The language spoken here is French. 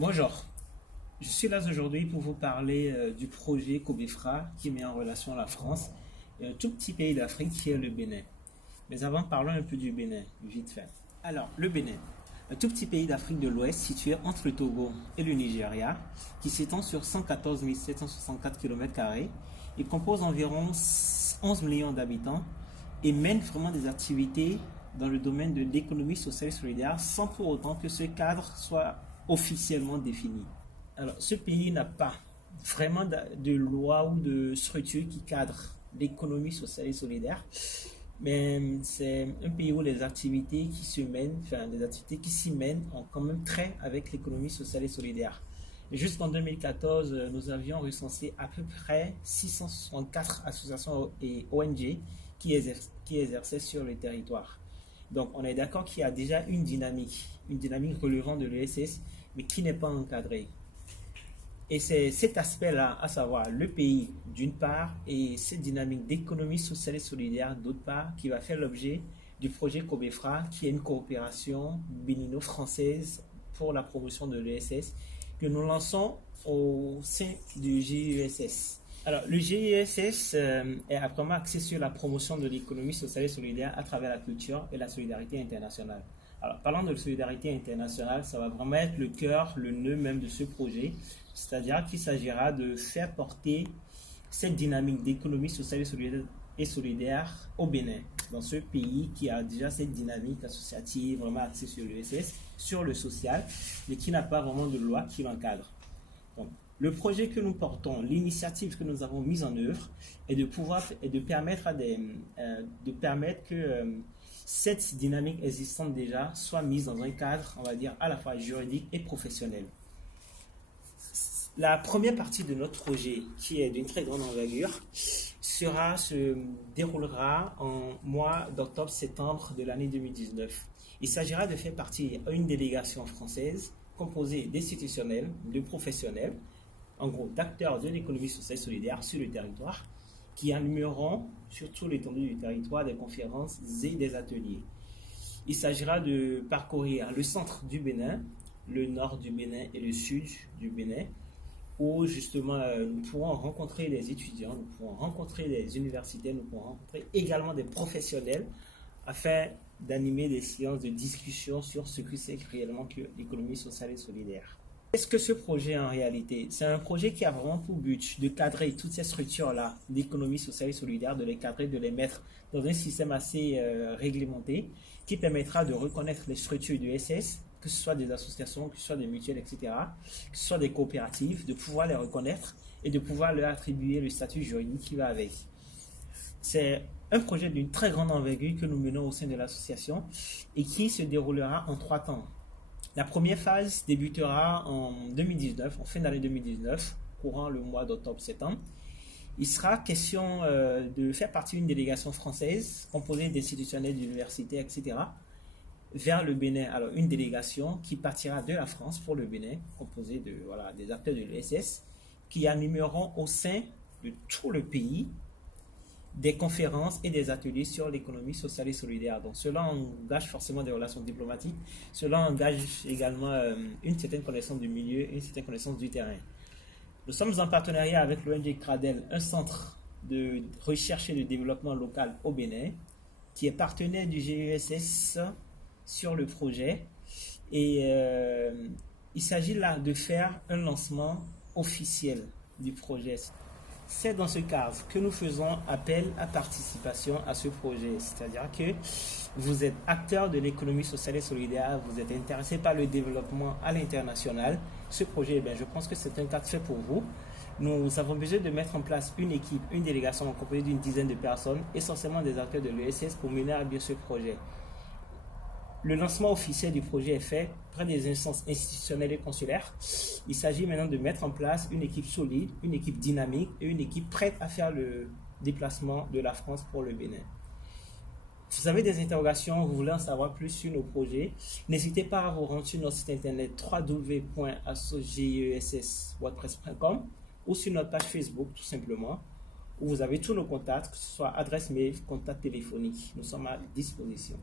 Bonjour, je suis là aujourd'hui pour vous parler du projet Cobefra qui met en relation la France et un tout petit pays d'Afrique qui est le Bénin. Mais avant, parlons un peu du Bénin, vite fait. Alors, le Bénin, un tout petit pays d'Afrique de l'Ouest situé entre le Togo et le Nigeria, qui s'étend sur 114 764 km². Il compose environ 11 millions d'habitants et mène vraiment des activités dans le domaine de l'économie sociale et solidaire sans pour autant que ce cadre soit officiellement défini. Alors, ce pays n'a pas vraiment de loi ou de structure qui cadre l'économie sociale et solidaire, mais c'est un pays où les activités qui se mènent, enfin, les activités qui s'y mènent ont quand même trait avec l'économie sociale et solidaire. Jusqu'en 2014, nous avions recensé à peu près 664 associations et ONG qui exerçaient sur le territoire. Donc, on est d'accord qu'il y a déjà une dynamique relevant de l'ESS, mais qui n'est pas encadrée. Et c'est cet aspect-là, à savoir le pays d'une part et cette dynamique d'économie sociale et solidaire d'autre part, qui va faire l'objet du projet Cobefra, qui est une coopération bénino-française pour la promotion de l'ESS, que nous lançons au sein du GIESS. Alors, le GIESS est vraiment axé sur la promotion de l'économie sociale et solidaire à travers la culture et la solidarité internationale. Alors, parlant de solidarité internationale, ça va vraiment être le cœur, le nœud même de ce projet, c'est-à-dire qu'il s'agira de faire porter cette dynamique d'économie sociale et solidaire au Bénin, dans ce pays qui a déjà cette dynamique associative vraiment axée sur l'ESS, sur le social, mais qui n'a pas vraiment de loi qui l'encadre. Donc, le projet que nous portons, l'initiative que nous avons mise en œuvre est de permettre que cette dynamique existante déjà soit mise dans un cadre, on va dire, à la fois juridique et professionnel. La première partie de notre projet, qui est d'une très grande envergure, se déroulera en mois d'octobre-septembre de l'année 2019. Il s'agira de faire partie d'une délégation française composée d'institutionnels, de professionnels, en gros d'acteurs de l'économie sociale et solidaire sur le territoire, qui animeront sur tout l'étendue du territoire des conférences et des ateliers. Il s'agira de parcourir le centre du Bénin, le nord du Bénin et le sud du Bénin, où justement nous pourrons rencontrer des étudiants, nous pourrons rencontrer des universitaires, nous pourrons rencontrer également des professionnels afin d'animer des séances de discussion sur ce que c'est réellement que l'économie sociale et solidaire. Qu'est-ce que ce projet en réalité? C'est un projet qui a vraiment pour but de cadrer toutes ces structures-là d'économie sociale et solidaire, de les cadrer, de les mettre dans un système assez réglementé qui permettra de reconnaître les structures du SS, que ce soit des associations, que ce soit des mutuelles, etc., que ce soit des coopératives, de pouvoir les reconnaître et de pouvoir leur attribuer le statut juridique qui va avec. C'est un projet d'une très grande envergure que nous menons au sein de l'association et qui se déroulera en 3 temps. La première phase débutera en 2019, en fin d'année 2019, courant le mois d'octobre-septembre. Il sera question de faire partie d'une délégation française composée d'institutionnels, d'universités, etc., vers le Bénin. Alors, une délégation qui partira de la France pour le Bénin, composée des acteurs de l'ESS, qui animeront au sein de tout le pays des conférences et des ateliers sur l'économie sociale et solidaire. Donc cela engage forcément des relations diplomatiques, cela engage également une certaine connaissance du milieu, une certaine connaissance du terrain. Nous sommes en partenariat avec l'ONG CRADEL, un centre de recherche et de développement local au Bénin, qui est partenaire du GESS sur le projet. Et il s'agit là de faire un lancement officiel du projet. C'est dans ce cadre que nous faisons appel à participation à ce projet. C'est-à-dire que vous êtes acteur de l'économie sociale et solidaire, vous êtes intéressé par le développement à l'international. Ce projet, je pense que c'est un cadre fait pour vous. Nous avons besoin de mettre en place une équipe, une délégation composée d'une dizaine de personnes, essentiellement des acteurs de l'ESS, pour mener à bien ce projet. Le lancement officiel du projet est fait près des instances institutionnelles et consulaires. Il s'agit maintenant de mettre en place une équipe solide, une équipe dynamique et une équipe prête à faire le déplacement de la France pour le Bénin. Vous avez des interrogations, vous voulez en savoir plus sur nos projets, n'hésitez pas à vous rendre sur notre site internet www.associegesswordpress.com ou sur notre page Facebook tout simplement, où vous avez tous nos contacts, que ce soit adresse mail, contact téléphonique. Nous sommes à disposition.